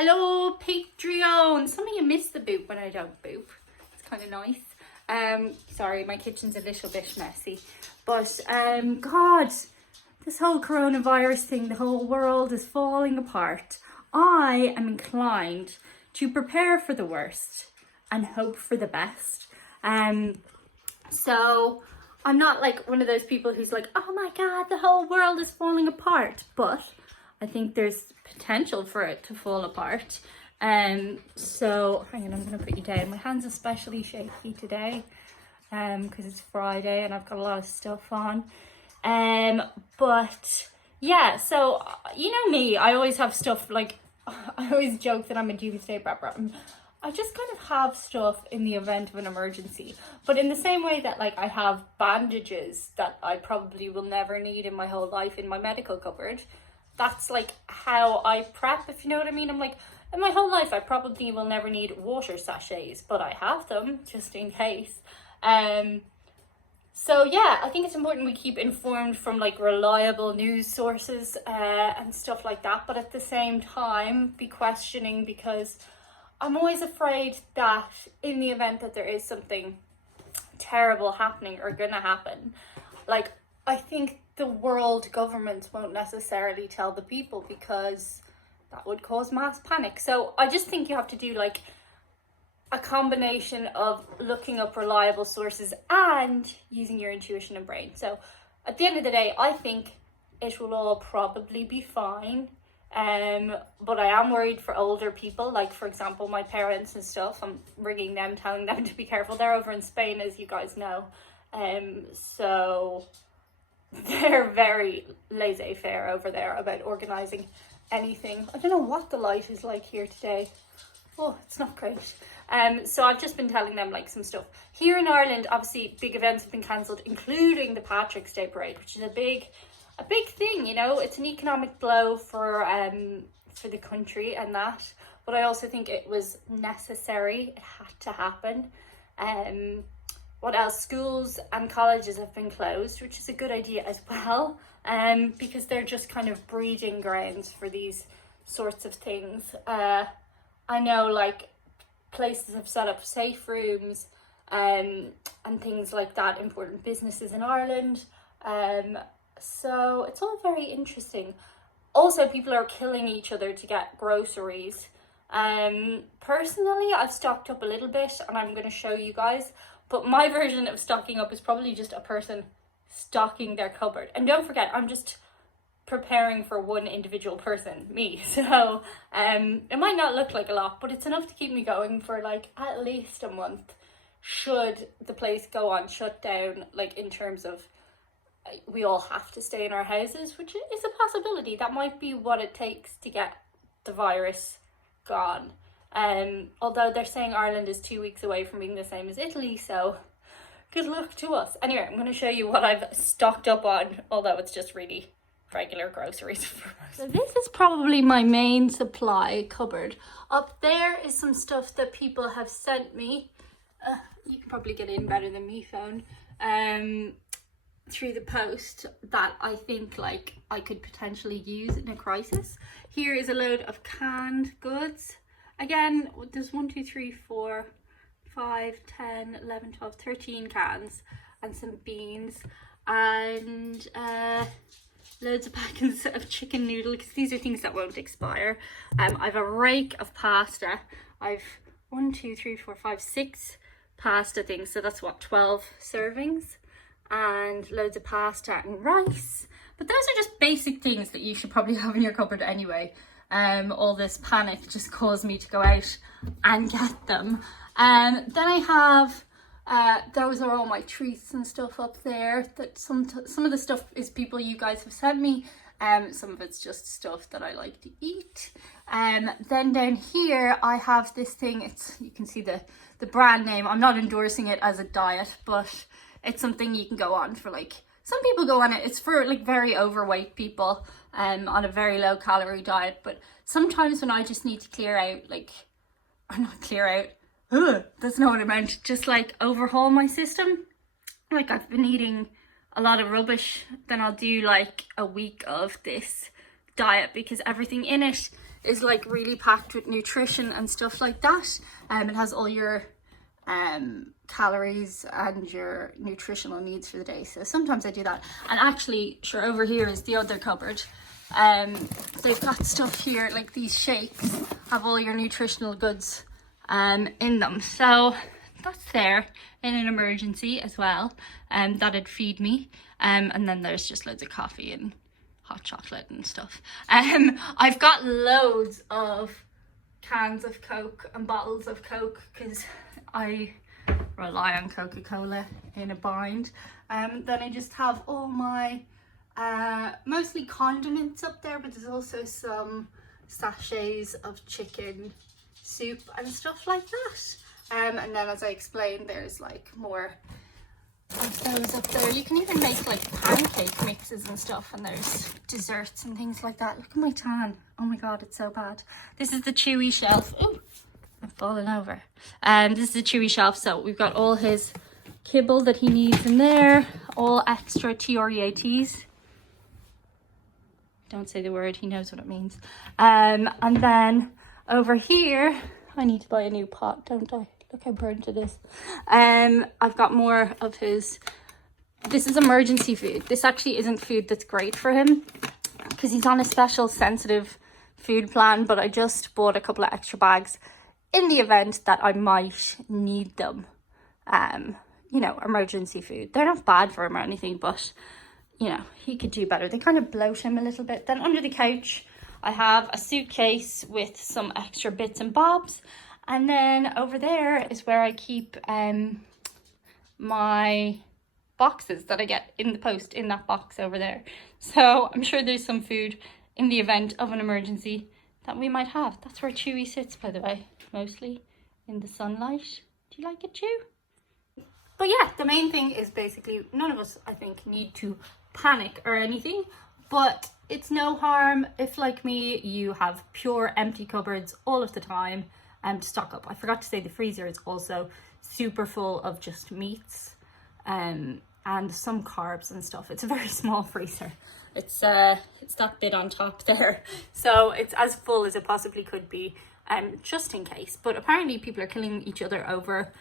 Hello, Patreon. Some of you miss the boop when I don't boop. It's kind of nice. Sorry, my kitchen's a little bit messy. But, God, this whole coronavirus thing, the whole world is falling apart. I am inclined to prepare for the worst and hope for the best. So I'm not like one of those people who's like, oh my God, the whole world is falling apart. But I think there's potential for it to fall apart. So hang on, I'm gonna put you down. My hand's especially shaky today because it's Friday and I've got a lot of stuff on. But yeah, so you know me, I always have stuff like, I always joke that I'm a doomsday prepper. I just kind of have stuff in the event of an emergency, but in the same way that like I have bandages that I probably will never need in my whole life in my medical cupboard. That's like how I prep, if you know what I mean. I'm like, in my whole life I probably will never need water sachets, but I have them just in case. So yeah, I think it's important we keep informed from like reliable news sources and stuff like that, but at the same time be questioning, because I'm always afraid that in the event that there is something terrible happening or gonna happen, like I think the world governments won't necessarily tell the people because that would cause mass panic. So I just think you have to do like a combination of looking up reliable sources and using your intuition and brain. So at the end of the day, I think it will all probably be fine. But I am worried for older people, like for example my parents and stuff. I'm ringing them, telling them to be careful. They're over in Spain, as you guys know, so they're very laissez-faire over there about organizing anything. I don't know what the light is like here today. Oh, it's not great. So I've just been telling them like some stuff. Here in Ireland, obviously big events have been cancelled, including the Patrick's Day Parade, which is a big thing, you know. It's an economic blow for the country and that, but I also think it was necessary. It had to happen. What else? Schools and colleges have been closed, which is a good idea as well, because they're just kind of breeding grounds for these sorts of things. I know like places have set up safe rooms and things like that, important businesses in Ireland. So it's all very interesting. Also, people are killing each other to get groceries. Personally, I've stocked up a little bit and I'm going to show you guys. But my version of stocking up is probably just a person stocking their cupboard. And don't forget, I'm just preparing for one individual person, me. So it might not look like a lot, but it's enough to keep me going for like at least a month. Should the place go on shutdown, like in terms of we all have to stay in our houses, which is a possibility. That might be what it takes to get the virus gone. Although they're saying Ireland is 2 weeks away from being the same as Italy, so good luck to us. Anyway, I'm going to show you what I've stocked up on, although it's just really regular groceries. So this is probably my main supply cupboard. Up there is some stuff that people have sent me. You can probably get in better than me, phone. Through the post that I think like I could potentially use in a crisis. Here is a load of canned goods. Again, there's 1, 2, 3, 4, 5, 10, 11, 12, 13 cans and some beans and loads of packets of chicken noodle, because these are things that won't expire. I've a rake of pasta. I've 1, 2, 3, 4, 5, 6 pasta things, so that's what, 12 servings, and loads of pasta and rice. But those are just basic things that you should probably have in your cupboard anyway. All this panic just caused me to go out and get them. Then I have those are all my treats and stuff up there. That some of the stuff is people you guys have sent me. Some of it's just stuff that I like to eat. Then down here I have this thing. You can see the brand name. I'm not endorsing it as a diet, but it's something you can go on for, like, some people go on it. It's for like very overweight people on a very low calorie diet. But sometimes when I just need to clear out, like, or not clear out, that's not what I meant, just like overhaul my system. Like, I've been eating a lot of rubbish, then I'll do like a week of this diet because everything in it is like really packed with nutrition and stuff like that. It has all your calories and your nutritional needs for the day. So sometimes I do that. And actually, sure, over here is the other cupboard. They've got stuff here, like these shakes have all your nutritional goods in them. So that's there in an emergency as well. That'd feed me. And then there's just loads of coffee and hot chocolate and stuff. I've got loads of cans of Coke and bottles of Coke because I rely on Coca-Cola in a bind. Then I just have all my mostly condiments up there, but there's also some sachets of chicken soup and stuff like that. And then, as I explained, there's like more of those up there. You can even make like pancake mixes and stuff, and there's desserts and things like that. Look at my tan. Oh my god, it's so bad. This is the Chewy shelf. Ooh, I've fallen over. This is the Chewy shelf, so we've got all his kibble that he needs in there, all extra TREATs. Don't say the word, he knows what it means. And then over here, I need to buy a new pot, don't I? Look how burnt it is. I've got more of his, this is emergency food. This actually isn't food that's great for him because he's on a special sensitive food plan, but I just bought a couple of extra bags in the event that I might need them. You know, emergency food. They're not bad for him or anything, but you know, he could do better. They kind of bloat him a little bit. Then under the couch, I have a suitcase with some extra bits and bobs. And then over there is where I keep my boxes that I get in the post in that box over there. So I'm sure there's some food in the event of an emergency that we might have. That's where Chewy sits, by the way, mostly in the sunlight. Do you like it, Chew? But yeah, the main thing is basically none of us, I think, need to panic or anything, but it's no harm if, like me, you have pure empty cupboards all of the time and stock up. I forgot to say the freezer is also super full of just meats and some carbs and stuff. It's a very small freezer. It's that bit on top there, so it's as full as it possibly could be, just in case. But apparently people are killing each other over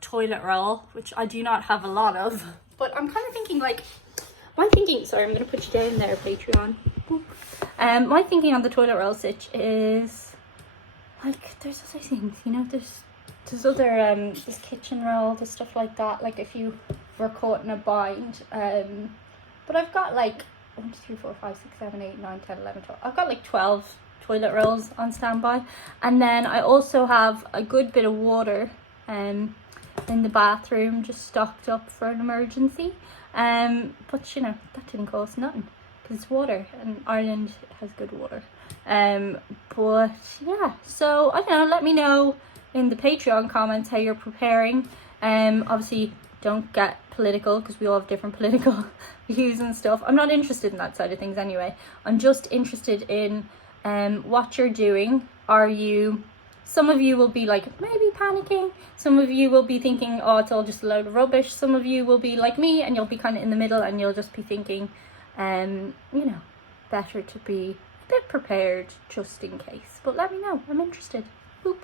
toilet roll, which I do not have a lot of, but I'm kind of thinking like, my thinking, sorry, I'm going to put you down there, Patreon. My thinking on the toilet roll sitch is like, there's other things, you know, there's other there's kitchen roll, there's stuff like that, like if you were caught in a bind. But I've got like 1 2 3 4 5 6 7 8 9 10 11 12, I've got like 12 toilet rolls on standby. And then I also have a good bit of water in the bathroom, just stocked up for an emergency. But you know, that didn't cost nothing because it's water and Ireland has good water. But yeah, so I don't know, let me know in the Patreon comments how you're preparing. Obviously don't get political because we all have different political views and stuff. I'm not interested in that side of things anyway. I'm just interested in what you're doing. Are you, some of you will be like maybe panicking, some of you will be thinking, oh, it's all just a load of rubbish. Some of you will be like me and you'll be kind of in the middle and you'll just be thinking, you know, better to be a bit prepared just in case. But let me know, I'm interested. Boop.